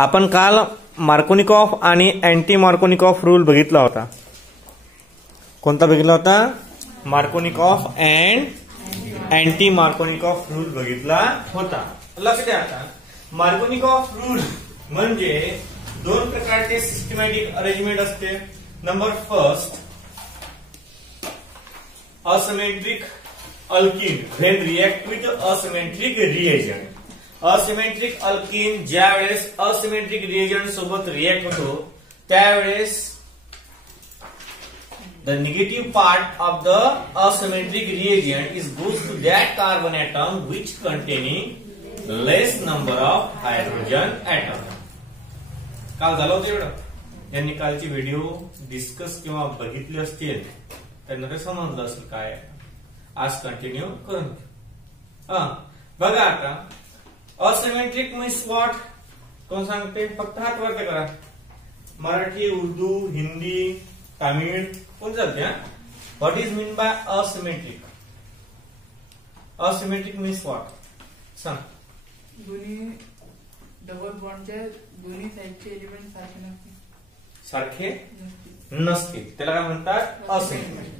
आपण काल मार्कोनिकॉफ आणि अँटी मार्कोनिकॉफ रूल बघितला होता. कोणता बघितला होता? Markovnikov and anti Markovnikov rule बघितला होता. लक्ष द्या. आता मार्कोनिकॉफ रूल म्हणजे दोन प्रकारचे सिस्टमॅटिक अरेंजमेंट असते. Number first, asymmetric alkyne when react with asymmetric reagent. Asymmetric alkyne ज्या वेळेस असिमेट्रिक रिएजंट सोबत रिएक्ट होतो त्यावेळेस the negative part of the asymmetric reagent is goes to that carbon atom which containing less number of hydrogen atom. काल झालं होतं एवढं. यांनी कालची व्हिडिओ डिस्कस किंवा बघितले असतील त्यांना ते समजलं असेल काय. आज कंटिन्यू करून बघा. आता असिमेट्रिक मीन्स व्हॉट कोण सांगते? फक्त हात वरती करा. मराठी, उर्दू, हिंदी, तामिळ कोण चालते? What is mean bye asymmetric? Asymmetric means what? सांग. दोन्ही डबल बॉन्डच्या दोन्ही साइडचे एलिमेंट सारखे नसते त्याला काय म्हणतात? असिमेट्रिक.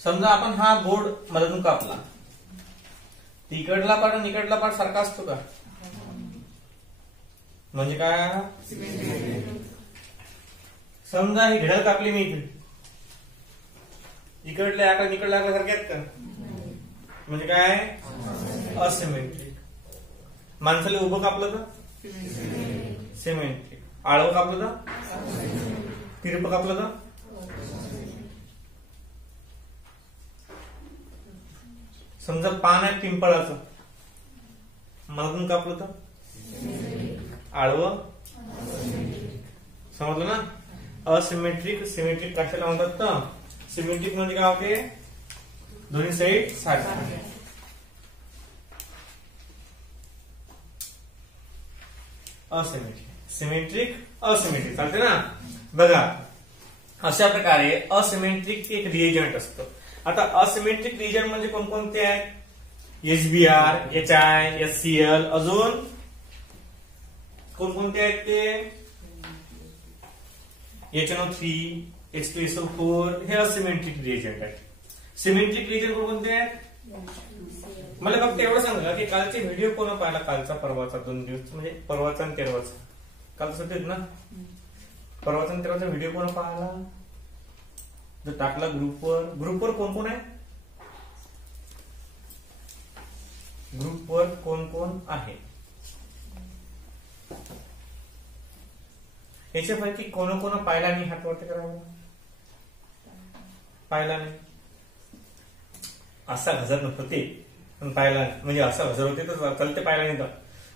समजा आपण हा बोर्ड मधून कापला, तिकडला पार्ट आणि इकडला पार्ट सारखा असतो का? म्हणजे काय? समजा ही घड्याळ कापली मी इकडे, इकडले आकार इकडले आकार सारखे आहेत का? म्हणजे काय? असिमेट्रिक. माणसाला उभं कापलं तर सिमेट्रिक. आळवं कापलं तर, तिरपं कापलं तर समजा पान आहे पिंपळाचं, मधून कापलं तर आळवं. समजलं ना? असिमेट्रिक सिमेट्रिक कशाला म्हणतात? तर सिमेट्रिक म्हणजे काय होते? दोन्ही साईड सारखे. असिमेट्रिक सिमेट्रिक असिमेट्रिक चालते ना? बघा अशा प्रकारे असिमेट्रिक एक रिएजंट असतं. आता असिमेट्रिक रिएजंट म्हणजे कोणकोणते आहेत? HBr, HI, HCl, अजून कोणकोणते आहेत ते? HNO3, H2SO4 हे असिमेट्रिक रिएजंट आहेत. सिमेट्रिक रिएजंट कोणते आहेत? मला फक्त एवढं सांगा की कालचे व्हिडिओ कोण पाहिला? कालचा परवाचा 2 दिवस म्हणजे परवाचा आणि तेरवाचा. काल सुट्टीत ना? परवाचा आणि तेरवाचा व्हिडिओ कोण पाहिला? जर टाकला ग्रुपवर कोण कोण आहे? ग्रुपवर कोण कोण आहे? याच्यापैकी कोण कोण पाहिला नाही? हात वरती करावा. पाहिला नाही असा हजर नव्हते पण पाहिला नाही, म्हणजे असा हजर होते तर चलते पाहिला नाही. तर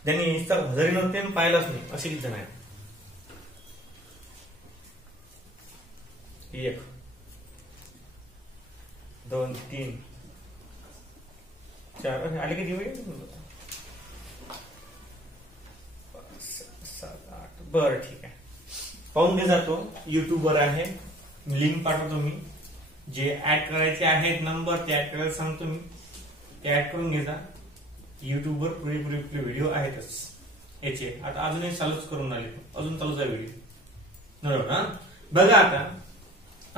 ज्यांनी इंस्टा हजरी नव्हते पाहिलाच नाही असे किती जण आहेत? 1 2 3 4 आले किती वेळ? 7 8. बरं ठीक आहे. पाहून घे जातो. युट्यूबवर आहे, लिंक पाठवतो मी. जे ऍड करायचे आहेत नंबर ते ऍड करायला सांगतो मी, ते ऍड करून घे जा. युट्यूबवर पुढे व्हिडिओ आहेतच याचे. आता अजूनही चालूच करून आले, अजून चालूच आहे व्हिडिओ. बरोबर ना? बघा आता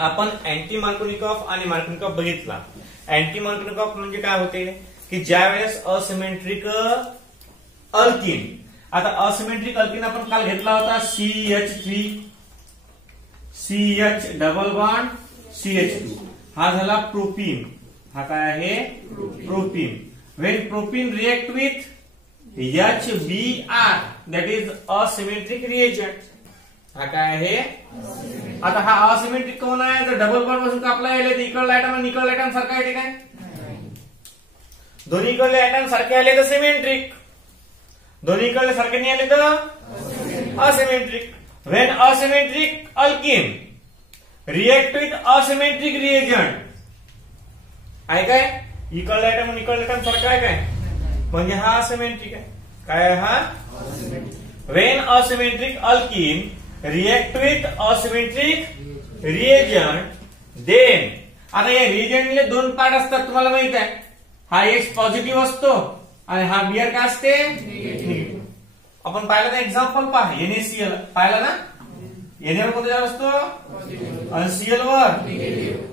आपण अँटी मार्कोनिकॉफ आणि मार्कोनिकॉफ बघितला. अँटी मार्कोनिकॉफ म्हणजे काय होते की ज्या वेळेस असिमेट्रिक अल्कीन. आता असिमेट्रिक अल्कीन आपण काल घेतला होता CH3 CH double bond CH2. हा झाला प्रोपीन. हा काय आहे? Propene. When propene react with HBr that is asymmetric reagent. हा काय आहे? आता हा असिमेट्रिक कोण आहे? जर डबल बॉन्ड पासून कापला गेले तर इकडला ऍटम आणि इकडला ऍटम सारखा येते काय? दोन्ही इकडले ऍटम सारखे आले तर सिमेट्रिक, दोन्ही इकडले सारखे नाही आले तर asymmetric. When asymmetric alkene react with asymmetric reagent आहे काय? इकडला ऍटम आणि इकडला ऍटम सारखा आहे काय? म्हणजे हा असिमेट्रिक आहे. काय हा? When asymmetric alkene react with asymmetric reagent then. आता या रिएजंटले 2 पार्ट असतात तुम्हाला माहित आहे. हा H पॉझिटिव्ह असतो आणि हा Br काय असते? निगेटिव्ह. आपण पाहिलं ना एक्झाम्पल पहा, NaCl पाहिला ना, Na कोणत्या असतो आणि Cl वर,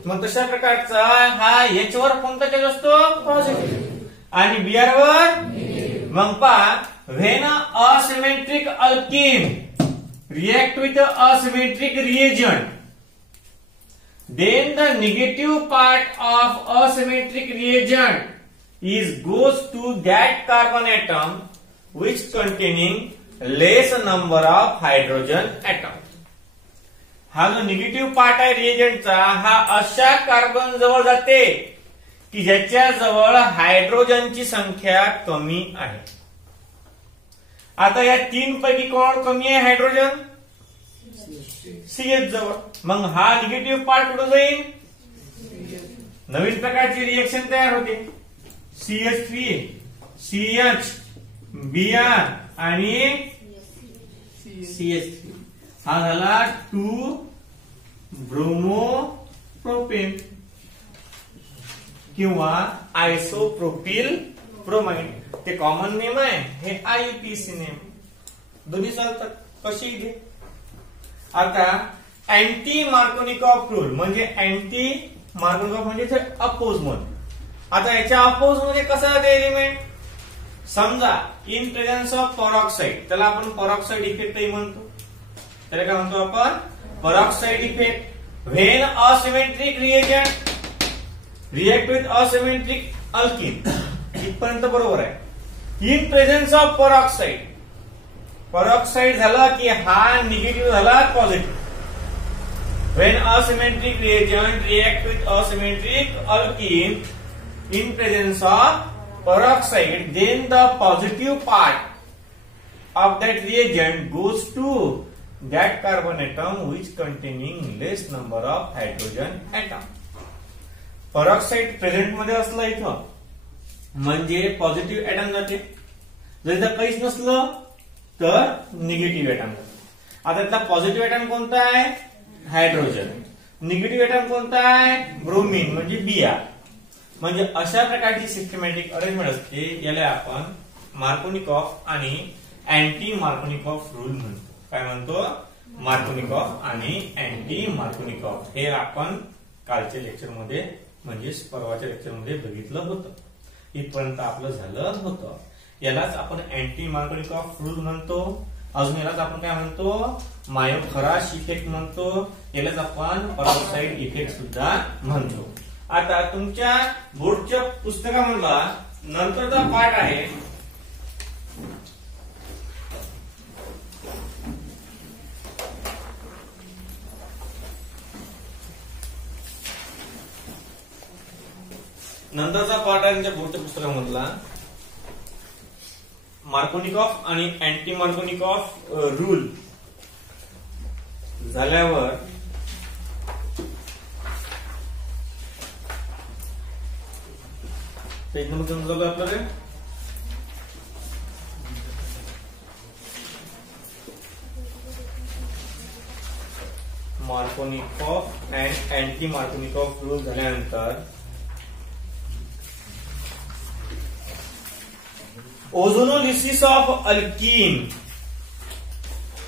मग तशा प्रकारचा हा H वर कोणता चार्ज असतो पॉझिटिव्ह आणि Br वर. मग पहा, when asymmetric alkyne react with the asymmetric reagent, then the negative part of asymmetric reagent is goes to that carbon atom which containing less number of hydrogen atoms. हा जो negative part आहे रिएजंटचा, हा अशा carbon जवळ जाते की ज्याच्या जवळ हायड्रोजनची संख्या कमी आहे. आता या तीन पैकी कोण कमी आहे हायड्रोजन? CH जवळ. मग हा निगेटिव्ह पार्ट कुठे जाईल? नवीन प्रकारची रिएक्शन तयार होते, CH3 CH Br आणि CH3. हा झाला 2 ब्रोमोप्रोपेन किंवा आयसोप्रोपिल ब्रोमाइड. ते कॉमन नेम आहे, हे IUPAC नेम, दोन्ही चालतात, कशी घे. आता अँटी मार्कोनिकॉफ रूल म्हणजे अँटी मार्कोनिकॉफ म्हणजे अपोज मध्ये. आता याच्या अपोज मध्ये कसा आहे एलिमेंट? समजा इन प्रेझेन्स ऑफ परऑक्साइड, त्याला आपण परऑक्साइड इफेक्टही म्हणतो. त्याला काय म्हणतो आपण? Peroxide effect. When asymmetric reagent react with asymmetric alkyne, इथपर्यंत बरोबर आहे. In presence of peroxide, peroxide झाला की हा निगेटिव्ह झाला positive. When asymmetric reagent react with asymmetric alkyne in presence of peroxide, then the positive part of that reagent goes to that carbon atom which containing less number of hydrogen atom. peroxide present मध्ये असलं इथं म्हणजे positive atom जाते, जर इथं काहीच नसलं तर निगेटिव्ह एटम जाते. आता इथला पॉझिटिव्ह एटम कोणता आहे? हायड्रोजन. निगेटिव्ह एटम कोणता आहे? ब्रोमीन म्हणजे Br. म्हणजे अशा प्रकारची सिस्टमॅटिक अरेंजमेंट असते. याला आपण मार्कोनिकॉफ आणि अँटी मार्कोनिकॉफ रूल म्हणतो. काय म्हणतो? मार्कोनिकॉफ आणि अँटी मार्कोनिकॉफ. हे आपण कालच्या लेक्चर मध्ये म्हणजे परवाच्या लेक्चर मध्ये बघितलं होतं. इथपर्यंत आपलं झालं होतं. यालाच आपण अँटी मार्कोनिकॉफ रूल म्हणतो. अजून यालाच आपण काय म्हणतो? मायोखराश इफेक्ट म्हणतो. यालाच आपण परऑक्साइड इफेक्ट सुद्धा म्हणतो. आता तुमच्या बोर्डच्या पुस्तकामधला नंतरचा पार्ट आहे तुमच्या बोर्डच्या पुस्तकामधला मार्कोनिकॉफ आणि अँटी मार्कोनिकॉफ रूल झाल्यावर पेज नंबर किती झालं आपल्याकडे? Markovnikov and anti Markovnikov rule झाल्यानंतर ozonolysis of alkene.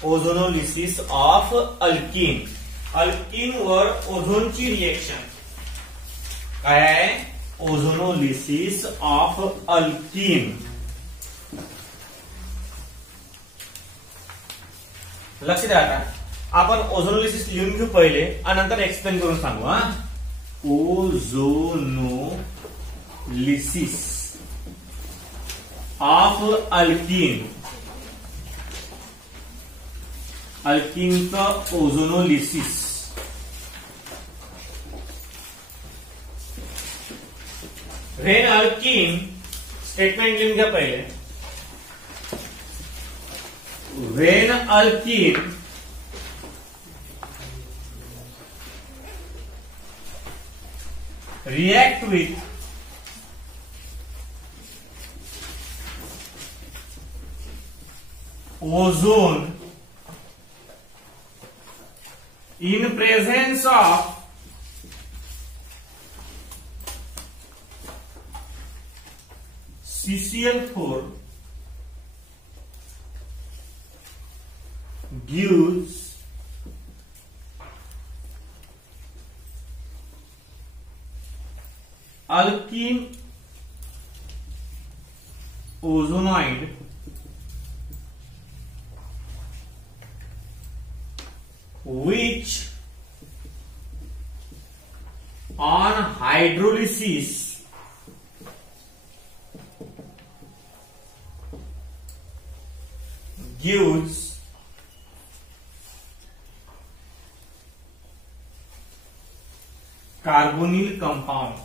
Ozonolysis of alkene. Alkene वर ओझोनची रिएक्शन काय आहे? Ozonolysis of alkene. लक्ष द्या. आता आपण ओझोनोलिसिस लिहून घेऊ पहिले आणि नंतर एक्सप्लेन करून सांगू. Ozonolysis of alkene. अल्कीनचं ओझोनोलिसिस. व्हेन अल्कीन स्टेटमेंट लिहून घ्या पहिले. When alkene react with ozone in presence of CCl4 gives alkene ozonoid which on hydrolysis gives carbonyl compound.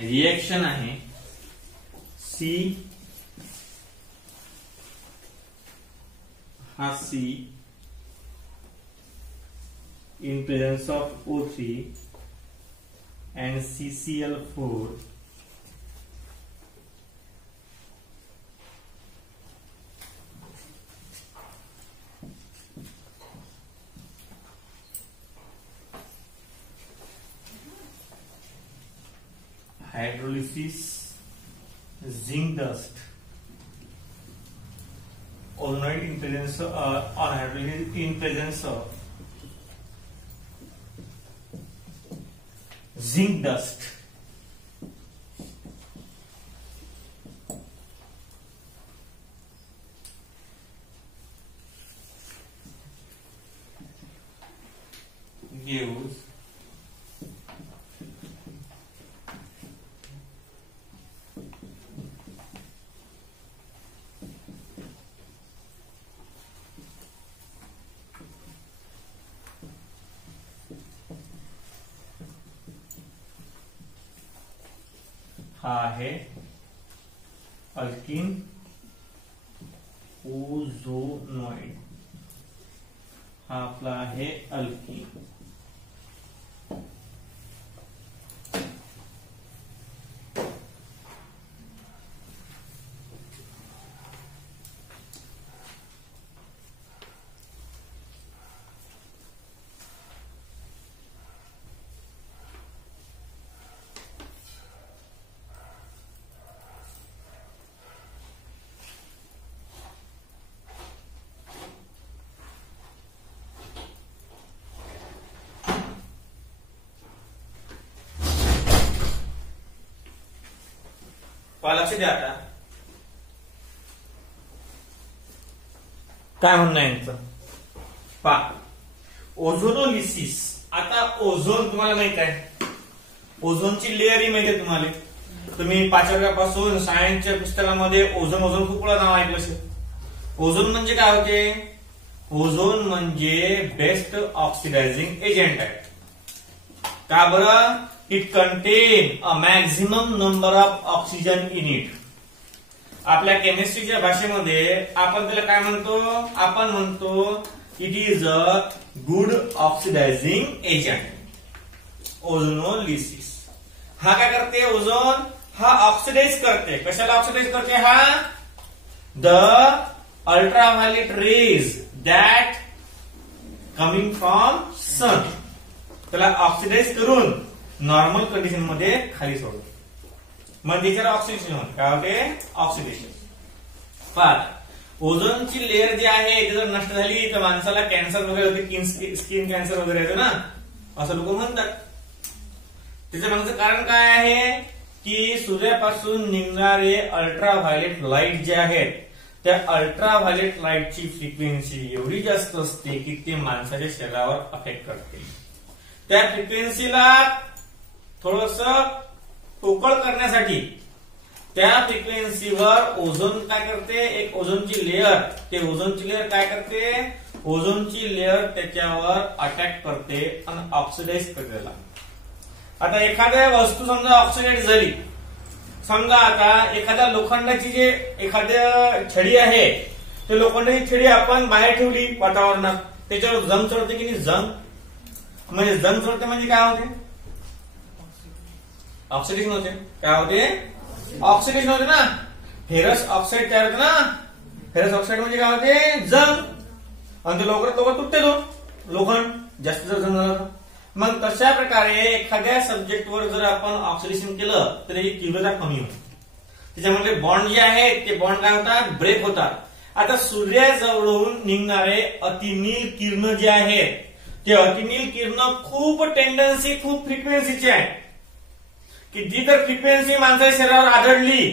Reaction आहे सी हा C in presence of O3 and CCl4 hydrolysis zinc dust ozonoid in presence or hydrolysis in presence of zinc dust gives हा आहे alkene ओझोनॉइड हा आपला आहे alkene लक्ष द्या आता काय म्हणणं आहे यांचं पा ओझोनोलिसिस. आता ओझोन तुम्हाला माहित आहे, ओझोनची लेअर ही माहिती आहे तुम्हाला. तुम्ही 5व्या वर्गापासून सायन्सच्या पुस्तकामध्ये ओझोन ओझोन खूप वेळा नाव ऐकलं असेल. ओझोन म्हणजे काय होते? ओझोन म्हणजे बेस्ट ऑक्सिडायझिंग एजंट आहे. का बरं? It contain a maximum number of oxygen in it. आपल्या केमिस्ट्रीच्या भाषेमध्ये आपण त्याला काय म्हणतो? आपण म्हणतो it is a good oxidising agent. Ozonolysis हा काय करते? ओझोन हा ऑक्सिडाइज करते. कशाला ऑक्सिडाइज करते? हा the ultraviolet rays that coming from sun त्याला ऑक्सिडाइज करून नॉर्मल कंडिशन मध्ये खाली सोडतो. मग त्याच्याला ऑक्सिडेशन होते. काय होते? ऑक्सिडेशन. पण ओझोनची लेअर जी आहे ती जर नष्ट झाली तर माणसाला कॅन्सर वगैरे होते, स्किन कॅन्सर वगैरे येतो ना, असं लोक म्हणतात. त्याच्या मागचं कारण काय आहे की सूर्यापासून निघणारे अल्ट्राव्हायलेट लाईट जे आहेत त्या अल्ट्राव्हायलेट लाईटची फ्रिक्वेन्सी एवढी जास्त असते की ते माणसाच्या शरीरावर अफेक्ट करते. त्या फ्रिक्वेन्सीला थोडस पोकळ करण्यासाठी त्या फ्रिक्वेन्सीवर ओझोन काय करते? एक ओझोनची लेअर, ते ओझोनची लेअर काय करते? ओझोनची लेअर त्याच्यावर अटॅक करते आणि ऑक्सिडाइज करते त्याला. आता एखाद्या वस्तू समजा ऑक्सिडाइज झाली, समजा आता एखाद्या लोखंडाची जे एखाद्या छडी आहे ते लोखंडाची छडी आपण बाहेर ठेवली वातावरणात, त्याच्यावर जंग चढते की नाही? जंग म्हणजे जंग चढते म्हणजे काय होते? ऑक्सिडेशन होते. काय होते? ऑक्सिडेशन होते ना. फेरस ऑक्साईड तयार होते ना. फेरस ऑक्साईड म्हणजे काय होते? जंग. आणि ते लवकरात लवकर तुटते तो लोखंड जास्त जर जंग झाला. मग तशा प्रकारे एखाद्या सब्जेक्टवर जर आपण ऑक्सिडेशन केलं तर त्याची तीव्रता कमी होते. त्याच्यामध्ये बॉन्ड जे आहेत ते बॉन्ड काय होतात, ब्रेक होतात. आता सूर्याजवळून निघणारे अतिनील किरण जे आहेत ते अतिनील किरण खूप टेंडन्सी, खूप फ्रिक्वेन्सीचे आहे की जी जर फ्रिक्वेन्सी माणसाच्या शरीरावर आढळली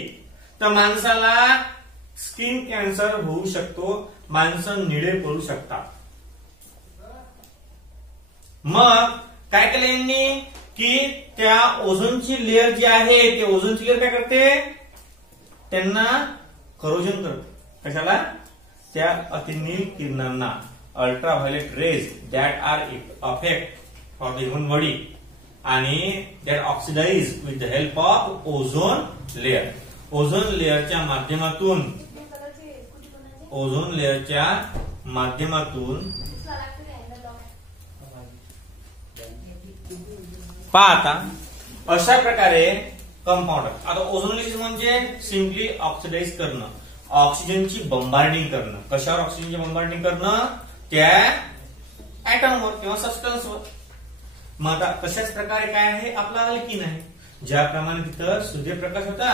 तर माणसाला स्किन कॅन्सर होऊ शकतो, माणसं निळे पडू शकतात. मग काय केलं यांनी की त्या ओझोनची लेअर जी आहे ते ओझोनची लेअर काय करते, त्यांना करोजन करते. कशाला, त्या अतिनील किरणांना, ultraviolet rays that are affect for the human body आणि that oxidise with the help of ozone layer. Ozone लेअरच्या माध्यमातून पहा आता अशा प्रकारे कंपाऊंड. आता ओझोनोलिसिस म्हणजे सिम्पली ऑक्सिडाइज करणं, ऑक्सिजनची बंबार्डिंग करणं. कशावर ऑक्सिजनची बंबार्डिंग करणं, त्या ऍटमवर किंवा सबस्टन्सवर. मग आता तशाच प्रकारे काय आहे, आपला अल्किन आहे. ज्याप्रमाणे तिथं सूर्यप्रकाश होता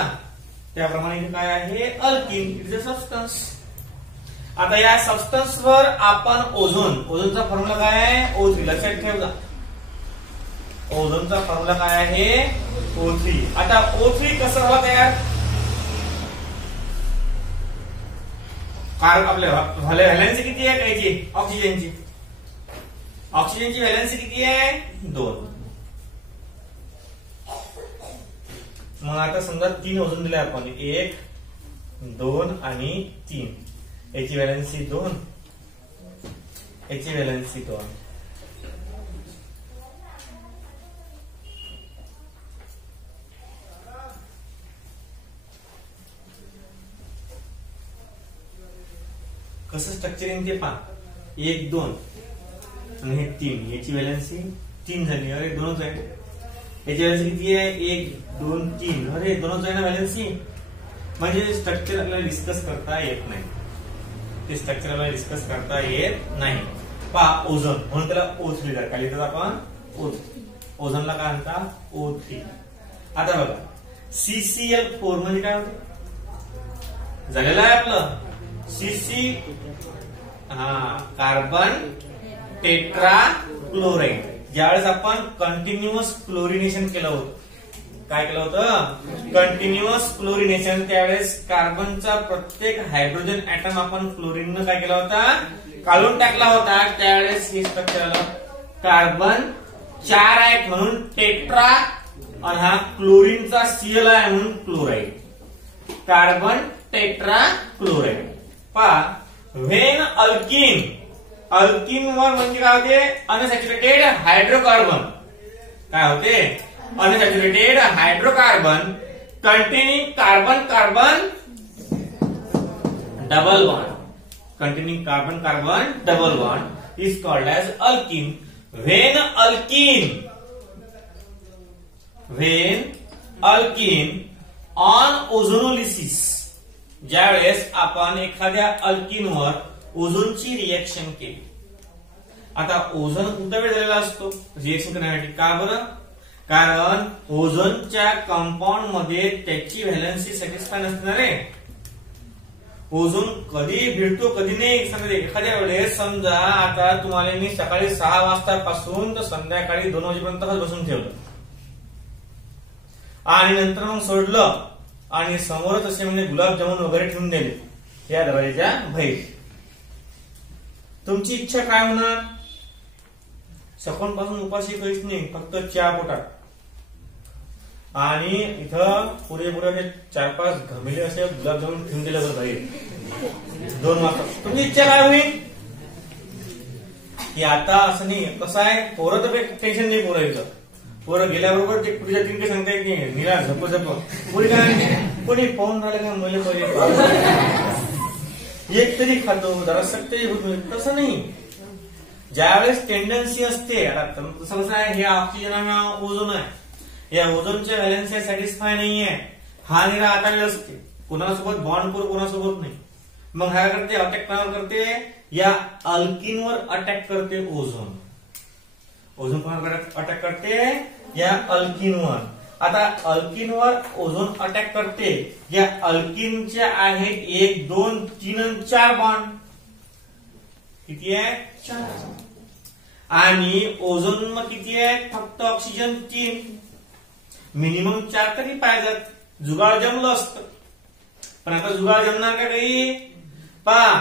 त्याप्रमाणे काय आहे, alkene. It is a substance. आता या सबस्टन्सवर आपण ओझोनचा फॉर्म्युला काय आहे, O3. लक्षात ठेवला, ओझोनचा फॉर्म्युला काय आहे, O3. आता O3 कसं झाला तयार, कारण आपल्या व्हॅलेन्सी किती आहे कायची, ऑक्सिजनची. ऑक्सिजनची व्हॅलेन्सी किती आहे, 2. मग आता समजा 3 ओझोन दिले आपण, 1, 2 आणि 3. याची व्हॅलेन्सी 2, याची व्हॅलेन्सी 2. कसं स्ट्रक्चरिंग ते पहा, 1, 2 आणि हे 3. याची व्हॅलेन्सी 3 झाली. अरे 2च आहे. याची व्हॅलेन्सी किती आहे, 1, 2, 3. अरे 2च आहे ना व्हॅलेन्सी. म्हणजे स्ट्रक्चर आपल्याला डिस्कस करता येत नाही, ते स्ट्रक्चर आपल्याला डिस्कस करता येत नाही. पहा ओझोन म्हणून त्याला O3 लिहितात. काय लिहितात आपण, O3. ओझोनला काय म्हणतात, O3. आता बघा CCl4 म्हणजे काय होते, झालेलं आहे आपलं CC, कार्बन टेट्रा क्लोराईड. ज्यावेळेस आपण कंटिन्युअस क्लोरिनेशन केलं होतं, काय केलं होतं, कंटिन्युअस क्लोरिनेशन, त्यावेळेस कार्बनचा प्रत्येक हायड्रोजन ऍटम आपण क्लोरीननं काय केला होता, काढून टाकला होता. त्यावेळेस हे स्ट्रक्चर आलं, कार्बन 4 आहेत म्हणून टेट्रा आणि हा क्लोरीनचा Cl आहे म्हणून क्लोराईड, कार्बन टेट्रा क्लोराईड. पहा व्हेन अल्किन वर म्हणजे काय होते, अनसॅच्युरेटेड हायड्रोकार्बन. काय होते, unsaturated hydrocarbon containing carbon carbon double bond. Containing carbon carbon double bond is called as alkene. When alkene on ozonolysis, ज्यावेळेस आपण एखाद्या अल्किनवर ओझोनची रिएक्शन केली. आता ओझोन कुठं वेळ झालेला असतो रिएक्शन करण्यासाठी, का बरं, कारण ओझोनच्या कंपाऊंड मध्ये त्याची व्हॅलेन्सी सॅटिस्फाय नसणार आहे. ओझोन कधी भेटतो कधी नाही. समजा एखाद्या वेळेस, समजा आता तुम्हाला मी सकाळी 6 वाजतापासून तर संध्याकाळी 2 वाजेपर्यंत बसून ठेवलं आणि नंतर मग सोडलं आणि समोरच असे म्हणजे गुलाबजामुन वगैरे ठेवून दिले या दरवाजाच्या बाहेर, तुमची इच्छा काय होणार, सकाळपासून उपाशी काहीच नाही, फक्त चहा पोटात. आणि इथं पुढे 4-5 घमेले असे गुलाबजामुन ठेवून दिले बरं बाहेर 2 वाजता. तुमची इच्छा काय होईल की आता असं नाही, कसं आहे, पोरं तर टेन्शन नाही पोरायचं. पोरं गेल्याबरोबर ते पुढच्या 3 सांगताय की निरा झप पुढे काय कोणी पाहून राहिले का मुले एक तरी खातो जरा सक्तही होत नाही. तसं नाही, ज्यावेळेस टेंडन्सी असते. आता तसं कसं आहे, हे ऑक्सिजन आहे, ओझोन आहे, या ओझोनच्या व्हॅलेन्सी सॅटिस्फाय नाहीये. हा निरा आता असते, कोणासोबत बॉन्ड करू कोणासोबत नाही. मग हा करते, अटॅक करते, या अल्किनवर अटॅक करते ओझोन. ओझोन कोणावर अटॅक करते? या अल्किनवर. आता अल्किनवर ओझोन अटॅक करते. या अल्किनचे आहे 1, 2, 3 आणि 4 बॉन्ड. किती आहे? 4. आणि ओझोन मग किती आहे? फक्त ऑक्सिजन 3. मिनिमम 4 तरी पाहिजेत. जुगाड जमलं असतं, पण आता जुगाड जमणार का काही? पहा,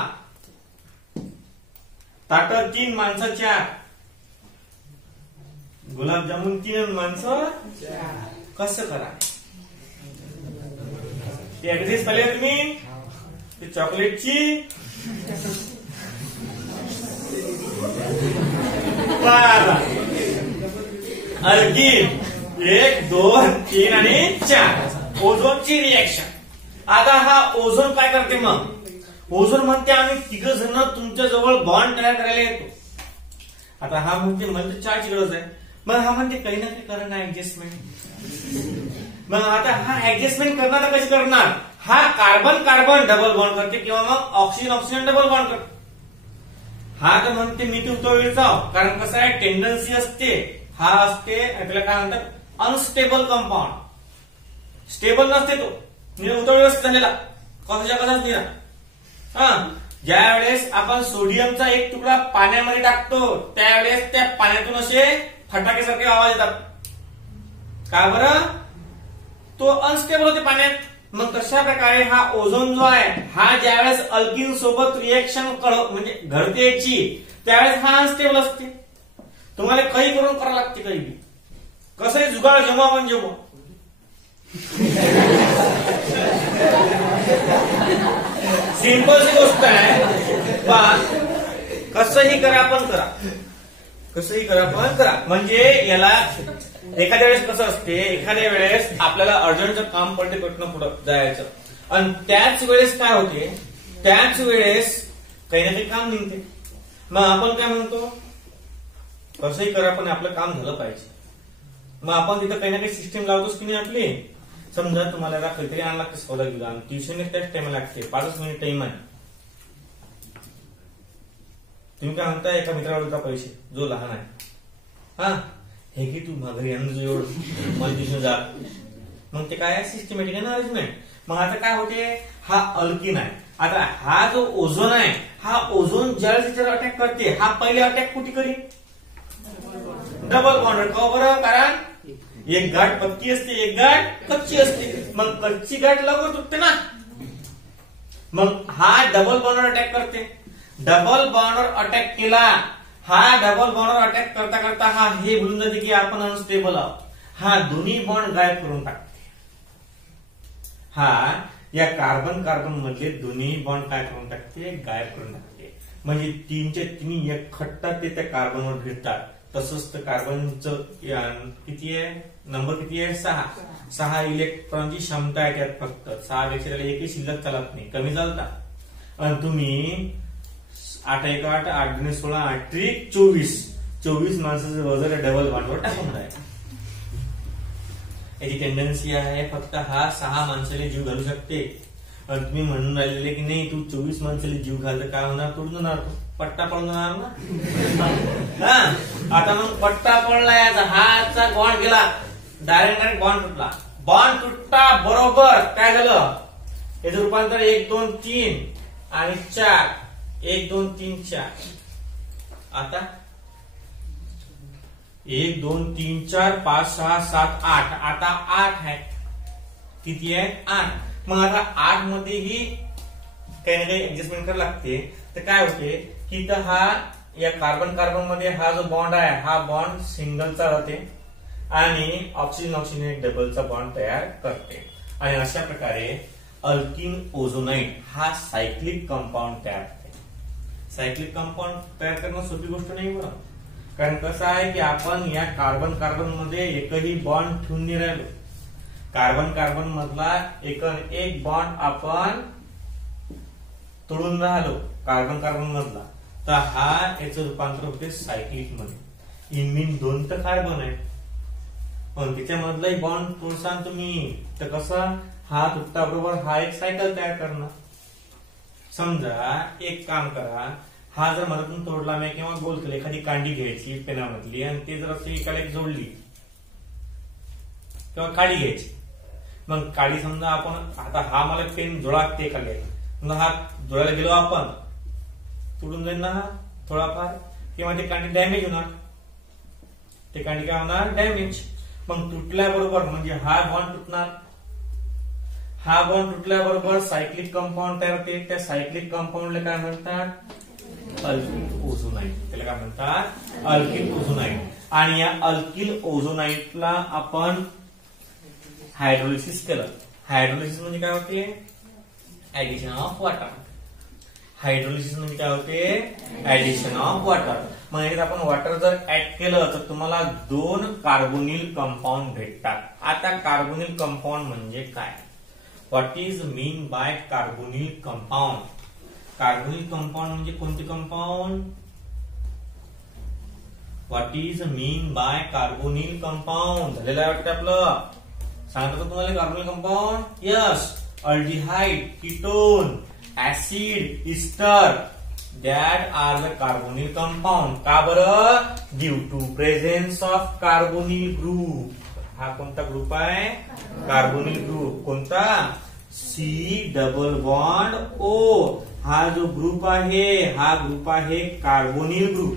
ताट 3, माणसं 4. गुलाबजामुन 3 माणसं 4. कसं करा? ते ऍड्रेस पाहिले तुम्ही? ते चॉकलेटची अल्किन 1, 2, 3 आणि 4 ओझोनची रिएक्शन. आता हा ओझोन काय करते? मग ओझोन म्हणते आम्ही 3 जण तुमच्या जवळ बॉन्ड तयार करायला येतो. आता हा म्हणते मला तर 4ची गरज आहे. मग हा म्हणते काही ना काही करा ना ऍडजस्टमेंट. मग आता हा ऍडजस्टमेंट करणार कशी करणार? हा कार्बन कार्बन डबल बॉन्ड करते किंवा मग ऑक्सिजन ऑक्सिजन डबल बॉन्ड करते. हा तर म्हणते मी ते उतरवेळ जाव, कारण कसं आहे टेंडन्सी असते. हा असते त्याला काय म्हणतात? Unstable compound. स्टेबल नसते तो, उतरवेळ झालेला कशाच निरा. ज्या वेळेस आपण सोडियमचा एक तुकडा पाण्यामध्ये टाकतो त्यावेळेस त्या पाण्यातून असे फटाकेसारखे आवाज येतात. का बरं? तो अनस्टेबल होते पाण्यात. मग तशा प्रकारे हा ओझोन जो आहे हा ज्यावेळेस अल्किन सोबत रिएक्शन म्हणजे घडते याची, त्यावेळेस हा अनस्टेबल असते. तुम्हाला काही करून करावं लागते. काही कसंही जुगाड जमवा पण जमवा. सिंपलची गोष्ट आहे. पण कसंही करा पण करा, कसंही करा पण करा. म्हणजे याला एखाद्या वेळेस कसं असते, एखाद्या वेळेस आपल्याला अर्जंटचं काम पडते कुठनं पुढं जायचं, आणि त्याच वेळेस काय होते, त्याच वेळेस काही ना काही काम निघते. मग आपण काय म्हणतो? कसंही करा पण आपलं काम झालं पाहिजे. मग आपण तिथं काही ना काही सिस्टीम लावतोच की नाही आपली. समजा तुम्हाला काहीतरी आणला लागते सौदा घेऊन, ट्युशन त्याच टाइम लागते, 5 मिनिट टाइम आहे. तुम्ही काय म्हणता? एका मित्रावर पैसे जो लहान आहे, हा हे की तू घरी आणून एवढं मला ट्युशन जा. मग ते काय आहे? सिस्टमॅटिक आहे ना अरेंजमेंट. मग आता काय होते? हा अल्किन आहे. आता हा जो ओझोन आहे, हा ओझोन ज्यावेळेस त्याच्यावर अटॅक करते, हा पहिले अटॅक कुठे करी? Double bond. का बरं? कारण एक गाठ पक्की असते, एक गाठ कच्ची असते. मग कच्ची गाठ लवकर तुटते ना. मग हा डबल बॉन्डवर अटॅक करते. डबल बॉन्डवर अटॅक केला, हा डबल बॉन्डवर अटॅक करता करता हा हे भूलून जाते की आपण अनस्टेबल आहोत. हा दोन्ही बॉन्ड गायब करून टाकते. हा या कार्बन कार्बन मधले दोन्ही बॉन्ड काय करून टाकते? गायब करून टाकते. म्हणजे 3च्या 3 एक खट्टा ते त्या कार्बनवर भेटतात. तसंच तर कार्बनचं किती आहे? नंबर किती आहे? 6. 6 इलेक्ट्रॉनची क्षमता आहे त्यात. फक्त 6 पेक्षा त्याला एकही शिल्लक चालत नाही, कमी चालतात. आणि तुम्ही 8 1 8 8 2 16 8 3 24 माणसाचं वजन डबल बॉन्डवर टाकून आहे. याची टेंडन्सी आहे फक्त हा 6 माणसाला जीव घालू शकते. आणि तुम्ही म्हणून राहिलेले की नाही तू 24 माणसाला जीव घाल तर काय होणार? तोडून जाणार, पट्टा पडून जाणार ना. आता मग पट्टा पडला, याचा हाचा बॉन्ड गेला, डायरेक्ट बॉन्ड तुटला. बॉन्ड तुटता बरोबर काय झालं? याचं रूपांतर 1 2 3 आणि 4. 1 2 3 4. आता 1 2 3 4 5 6 7 8. आता 8 आहे. किती आहे? 8. मग आता 8 मध्येही काही ना काही ऍडजस्टमेंट करायला लागते. तर काय होते की तर हा या कार्बन कार्बन मध्ये हा जो बॉन्ड आहे हा बॉन्ड सिंगलचा राहते आणि ऑक्सिजन ऑक्सिजन एक डबलचा बॉन्ड तयार करते. आणि अशा प्रकारे अल्किन ओझोनाइड हा सायक्लिक कंपाऊंड तयार करते. सायक्लिक कंपाऊंड तयार करणं सोपी गोष्ट नाही बरं. कारण कसं आहे की आपण या कार्बन कार्बन मध्ये एकही बॉन्ड ठेवून नाही राहिलो. कार्बन कार्बन मधला एक बॉन्ड आपण तोडून राहिलो कार्बन कार्बन मधला. तर हा याचं रूपांतर होते सायक्लिक मध्ये. इनमीन 2 तर कार्बन आहे, पण त्याच्यामधलाही बॉन्ड तोडसान तुम्ही तर कसं हा तुटता बरोबर हा एक सायकल तयार करणार. समजा एक काम करा, हा जर मधातून तोडला नाही किंवा गोल केला, एखादी कांडी घ्यायची पेनामधली आणि ते जर अशी एकाला एक जोडली किंवा काडी घ्यायची, मग काडी समजा आपण आता हा मला पेन जोडाते एकाला, समजा हा जोडायला गेलो आपण, तुडून जाईल ना हा थोडाफार, किंवा ते कांडी डॅमेज होणार, ते कांडी काय होणार डॅमेज. मग तुटल्याबरोबर म्हणजे हा बॉन्ड तुटणार, हा बॉन्ड तुटल्याबरोबर सायक्लिक कंपाऊंड तयार होते, त्या सायक्लिक कंपाऊंडला काय म्हणतात अल्किल ओझोनाईट, त्याला काय म्हणतात अल्किल ओझोनाईट. आणि या अल्किल ओझोनाईटला आपण हायड्रोलिसिस केलं. हायड्रोलिसिस म्हणजे काय होते ऍडिशन ऑफ वॉटर. हायड्रोलिसिस म्हणजे काय होते ऍडिशन ऑफ वॉटर. मग यात आपण वॉटर जर ऍड केलं तर तुम्हाला 2 कार्बोनिल कंपाऊंड भेटतात. आता कार्बोनिल कंपाऊंड म्हणजे काय, what is mean by carbonyl compound. Carbonyl compound म्हणजे कोणते compound, what is mean by carbonyl compound. झालेलं आहे वाटतं आपलं, सांगतो तुम्हाला carbonyl compound. Yes, aldehyde, ketone, acid, ester, that are the carbonyl compound. का बरं, due to presence of carbonyl group. हा कोणता ग्रुप आहे कार्बोनिल ग्रुप. कोणता C डबल बॉन्ड O. हा जो ग्रुप आहे हा ग्रुप आहे कार्बोनिल ग्रुप.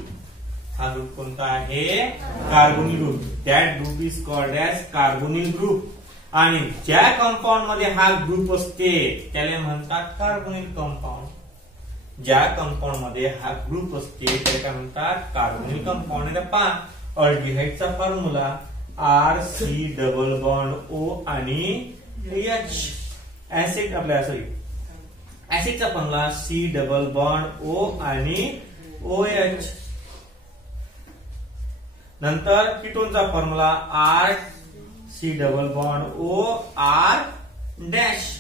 हा ग्रुप कोणता आहे carbonyl group. That group is called as carbonyl group. आणि ज्या कंपाऊंड मध्ये हा ग्रुप असते त्याला म्हणतात कार्बोनिल कंपाऊंड. ज्या कंपाऊंड मध्ये हा ग्रुप असते त्याला काय म्हणतात कार्बोनिल कंपाऊंड. पहा अल्डिहाइडचा formula RC double bond O आणि H. ऍसिड आपल्या सॉरी ऍसिडचा formula C double bond O आणि OH. नंतर कीटोनचा formula RC double bond O R dash.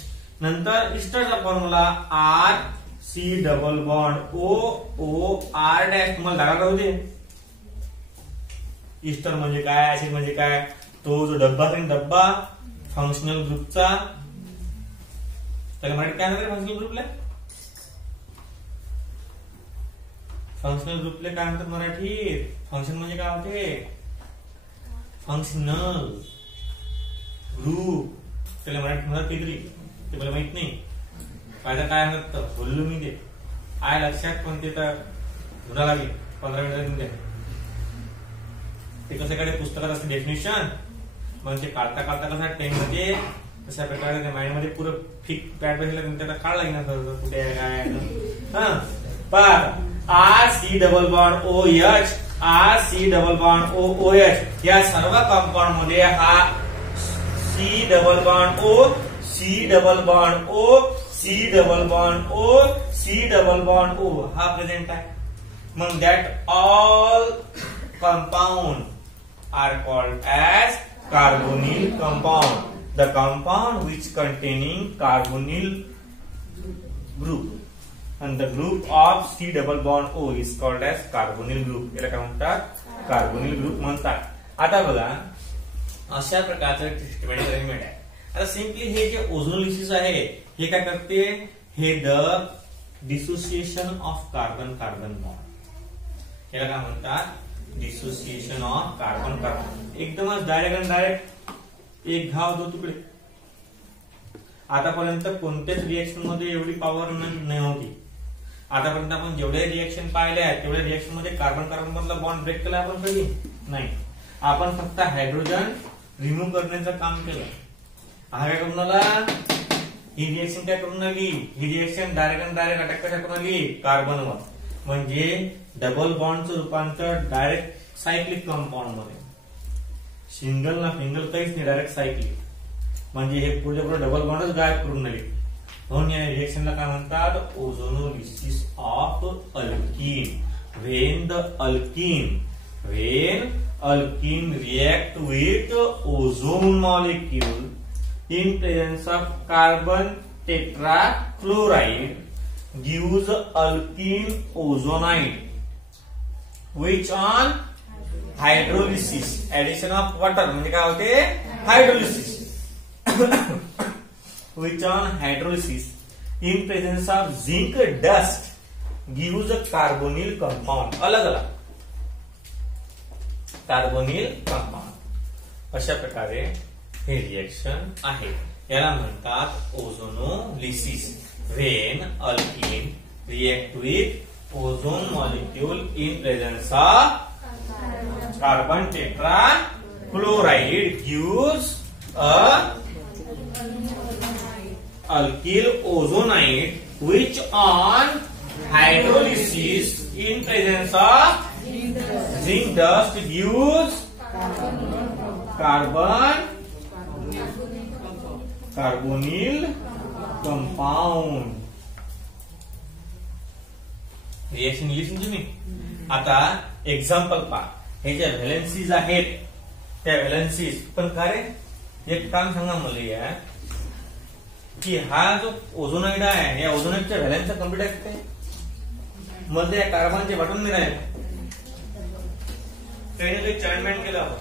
नंतर इस्टरचा formula RC double bond O R dash. तुम्हाला दाखवा होते इस्टर म्हणजे काय, ऍसिड म्हणजे काय. तो जो डब्बा आहे डब्बा फंक्शनल ग्रुपचा, त्याला मराठीत काय म्हणतात फंक्शनल ग्रुपला, फंक्शनल ग्रुपला काय म्हणतात मराठीत. फंक्शन म्हणजे काय होते फंक्शनल ग्रुप. त्याला मराठीत म्हणतात किती ते मला माहित नाही. फायदा काय म्हणतात बोललो मी ते आय लक्षात, पण ते तर गुन्हा लागेल 15 मिनिटात. ते कसं काय पुस्तकात असते डेफिनेशन, मग ते काढता काढता कसं 10 मध्ये तशा प्रकारे त्या माइंड मध्ये पुरं फिक पॅट बसला त्याला काढ लागेल कुठे काय. RC double bond OH RC double bond OH या सर्व कंपाऊंड मध्ये हा C double bond O C double bond O C double bond O C double bond O हा प्रेझेंट आहे. मग that all compound are called as carbonyl compound. The compound which containing carbonyl group and the group of C double bond O is called as carbonyl group. याला काय म्हणतात carbonyl group म्हणतात. आता बघा अशा प्रकारचं सिस्टमॅटिक अरेंजमेंट आहे. आता सिंपली हे जे ओझोनोलिसिस आहे हे काय करते, हे the dissociation of carbon carbon bond. याला काय म्हणतात डिसोसिएशन ऑफ कार्बन कार्बन. एकदमच डायरेक्ट आणि डायरेक्ट एक घाव 2 तुकडे. आतापर्यंत कोणत्याच रिएक्शन मध्ये एवढी पॉवर नाही होती. आतापर्यंत आपण जेवढे रिएक्शन पाहिले आहेत तेवढ्या रिएक्शन मध्ये कार्बन कार्बन मधला बॉन्ड ब्रेक केला आपण कधी नाही. आपण फक्त हायड्रोजन रिमूव्ह करण्याचं काम केलं. हा काय करून आला, ही रिएक्शन काय करून आली, ही रिएक्शन डायरेक्ट आणि डायरेक्ट अटॅक कशा करून आली कार्बनवर. म्हणजे डबल बॉन्डचं रूपांतर डायरेक्ट सायक्लिक कंपाऊंड मध्ये. सिंगल ना सिंगल काहीच नाही, डायरेक्ट सायक्लिक. म्हणजे हे पुढे डबल बॉन्डच गायब करून आले. म्हणून या रिएक्शनला काय म्हणतात ozonolysis of alkene. When alkene react with ozone molecule in presence of carbon tetrachloride gives alkene ozonide which on hydrolysis addition of water म्हणजे काय होते hydrolysis which on hydrolysis in presence of zinc dust gives a carbonyl compound, अलग अलग carbonyl compound. अशा प्रकारे हे reaction आहे. याला म्हणतात ozonolysis. When alkene react with ozone molecule in presence of carbon tetrachloride gives a alkyl ozonide which on hydrolysis in presence of zinc dust gives carbonyl compound. Reaction लिहिली तुम्ही. आता example पहा. हे ज्या व्हॅलेन्सीज आहेत त्या व्हॅलेन्सीज पण का रे एक काम सांगा मला या की हा जो ओझोनाइड आहे या ओझोनाइडच्या व्हॅलेन्सचा कम्प्लीट आहे काय मध्ये या कार्बनचे बटन नाही राहिले काही ना काही चॅनमेंट केलं आपण.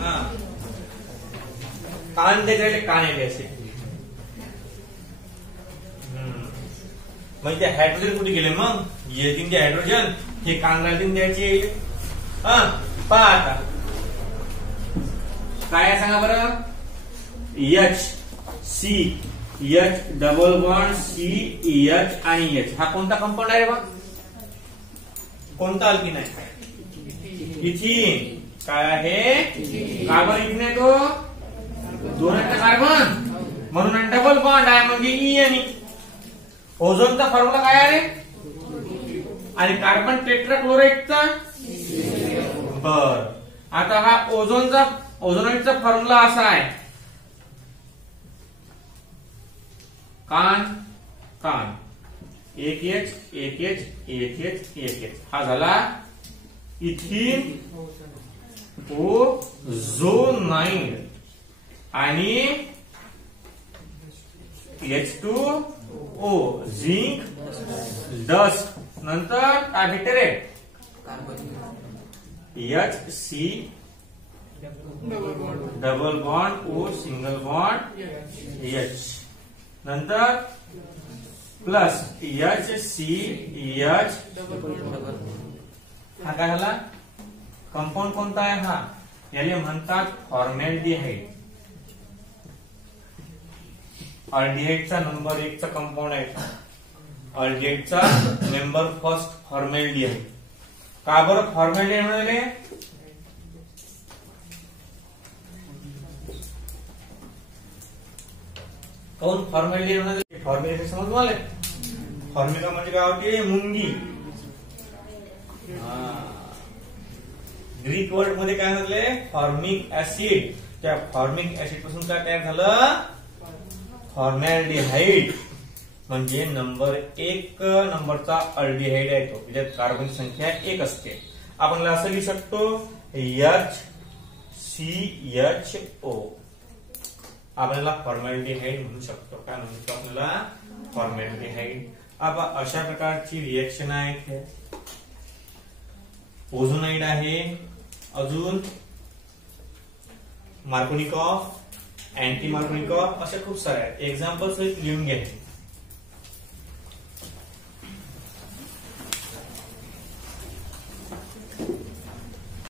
हा कान द्यायचे कान येते असे म्हणजे हायड्रोजन कुठे गेले मग येतील ते हायड्रोजन हे कान राहतील द्यायचे. हा पहा आता काय सांगा बरं. H C H double bond C H आणि एच हा कोणता कंपाऊंड आहे बा. कोणता अल्कीन आहे. इथिन. काय आहे कार्बन इथिन आहे तो दोन आहेत कार्बन म्हणून डबल बॉन्ड आहे म्हणजे ई आणि ओझोनचा फॉर्म्युला काय आहे आणि कार्बन टेट्राक्लोराइडचा. बर आता हा ओझोनाइडचा फॉर्म्युला असा आहे कान कान एक एच एक एच एक एच एक एच हा झाला इथिन ओझोनाइड आणि H2O झिंक डस्ट नंतर काय भेटते रे HC double bond O single bond H नंतर प्लस HCH हा काय झाला कंपाऊंड कोणता आहे हा याला म्हणतात फॉर्मॅल्डिहाइड. अल्डिहाइडचा नंबर 1 चा कंपाऊंड आहे. अल्डिहाइडचा नंबर फर्स्ट फॉर्मॅल्डिहाइड. का बरं फॉर्मॅल्डिहाइड म्हणाले काऊन फॉर्मॅल्डिहाइड म्हणाले. फॉर्म्युला समजून आले. फॉर्म्युला म्हणजे काय होते मुंगी. ग्रीक वर्ड मध्ये काय म्हटले फॉर्मिक ऍसिड. त्या फॉर्मिक ऍसिड पासून काय तयार झालं फॉर्मॅल्डिहाइड म्हणजे नंबर 1 नंबरचा अल्डिहाइड आहे तो त्याच्यात कार्बनची संख्या 1 असते. आपण असं लिहू शकतो HCHO आपल्याला फॉर्मॅल्डिहाइड म्हणू शकतो. काय म्हणतो आपल्याला फॉर्मॅल्डिहाइड. आता अशा प्रकारची रिएक्शन आहे. ओझोनाइड आहे अजून मार्कोनिकॉफ अँटी मार्कोनिकॉफ अशा खूप साऱ्या आहेत. एक्झाम्पल्स लिहून घ्या.